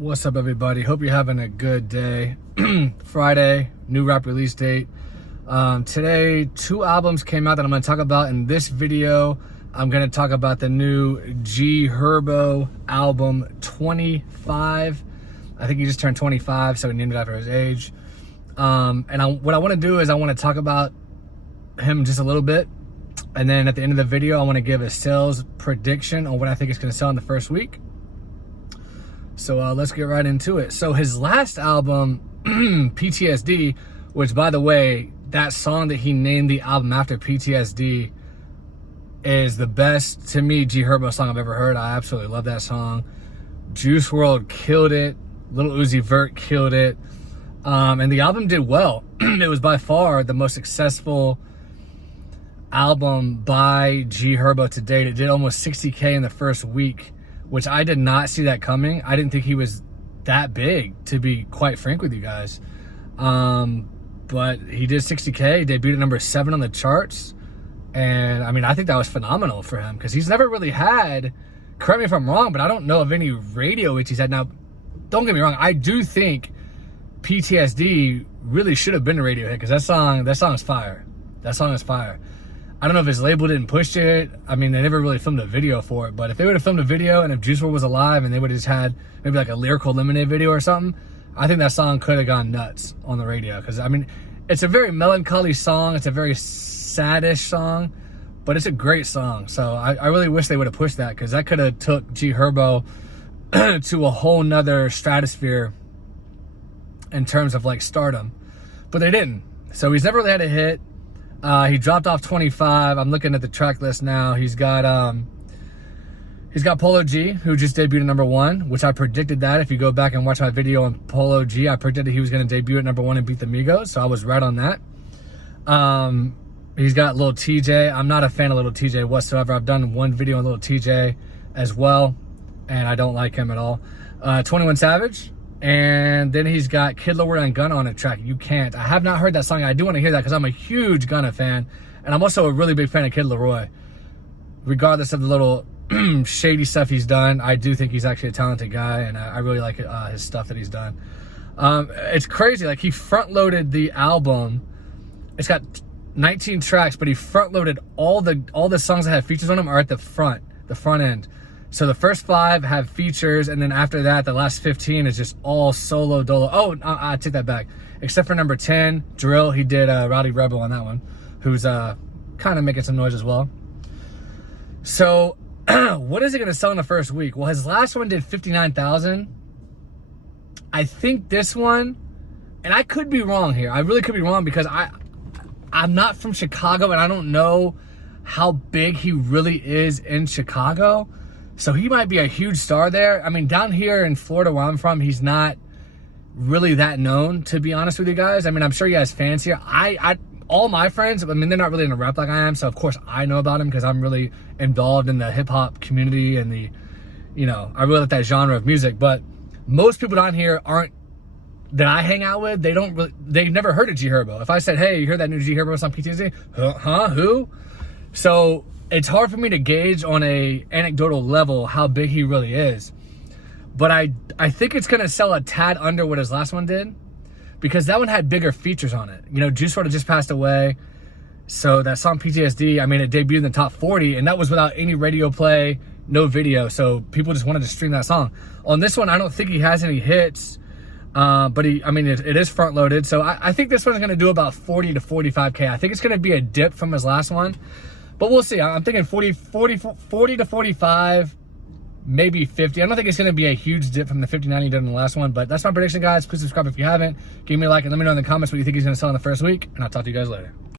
What's up, everybody? Hope you're having a good day. Friday, new rap release date. Today, 2 albums came out that I'm going to talk about in this video. I'm going to talk about the new Herbo album 25. I think he just turned 25, so he named it after his age. What I want to do is I want to talk about him just a little bit. And then at the end of the video, I want to give a sales prediction on what I think it's going to sell in the first week. So let's get right into it. So his last album, PTSD, which, by the way, that song that he named the album after, PTSD, is the best, to me, Herbo song I've ever heard. I absolutely love that song. Juice WRLD killed it. Lil Uzi Vert killed it. And the album did well. It was by far the most successful album by Herbo to date. It did almost 60K in the first week, which I did not see that coming. I didn't think he was that big, to be quite frank with you guys. But he did 60K, debuted at number 7 on the charts. And I mean, I think that was phenomenal for him because he's never really had, correct me if I'm wrong, but I don't know of any radio hits he's had. Now, don't get me wrong, I do think PTSD really should have been a radio hit because that song is fire. That song is fire. I don't know if his label didn't push it. I mean, they never really filmed a video for it, but if they would have filmed a video and if Juice WRLD was alive and they would have just had maybe like a Lyrical Lemonade video or something, I think that song could have gone nuts on the radio. Because, I mean, it's a very melancholy song. It's a very saddish song, but it's a great song. So I really wish they would have pushed that because that could have took Herbo to a whole nother stratosphere in terms of like stardom, but they didn't. So he's never really had a hit. He dropped off 25. I'm looking at the track list now. He's got Polo G, who just debuted at number 1, which I predicted that. If you go back and watch my video on Polo G, I predicted he was going to debut at number 1 and beat the Migos, so I was right on that. He's got Lil TJay. I'm not a fan of Lil TJay whatsoever. I've done one video on Lil TJay as well, and I don't like him at all. 21 Savage. And then he's got Kid Laroi and Gunna on a track. You Can't. I have not heard that song. I do want to hear that because I'm a huge Gunna fan. And I'm also a really big fan of Kid Laroi. Regardless of the little shady stuff he's done, I do think he's actually a talented guy. And I really like his stuff that he's done. It's crazy. Like, he front-loaded the album. It's got 19 tracks, but he front-loaded all the songs that have features on them are at the front end. So the first 5 have features, and then after that, the last 15 is just all solo dolo. Oh, I take that back. Except for number 10, Drill, he did Rowdy Rebel on that one, who's kind of making some noise as well. So what is it going to sell in the first week? Well, his last one did 59,000. I think this one, and I could be wrong here. I really could be wrong because I'm not from Chicago, and I don't know how big he really is in Chicago. So he might be a huge star there. I mean, down here in Florida where I'm from, he's not really that known, to be honest with you guys. I mean, I'm sure he has fans here. All my friends, I mean, they're not really in the rap like I am. So, of course, I know about him because I'm really involved in the hip-hop community and I really like that genre of music. But most people down here that I hang out with, they've never heard of Herbo. If I said, hey, you heard that new Herbo song, PTSD? Huh? Who? So it's hard for me to gauge on a anecdotal level how big he really is. But I think it's going to sell a tad under what his last one did because that one had bigger features on it. Juice WRLD just passed away. So that song PTSD, I mean, it debuted in the top 40, and that was without any radio play, no video. So people just wanted to stream that song. On this one, I don't think he has any hits. But it is front loaded. So I think this one's going to do about 40 to 45K. I think it's going to be a dip from his last one. But we'll see. I'm thinking 40 to 45, maybe 50. I don't think it's going to be a huge dip from the 59 he did in the last one. But that's my prediction, guys. Please subscribe if you haven't. Give me a like and let me know in the comments what you think he's going to sell in the first week. And I'll talk to you guys later.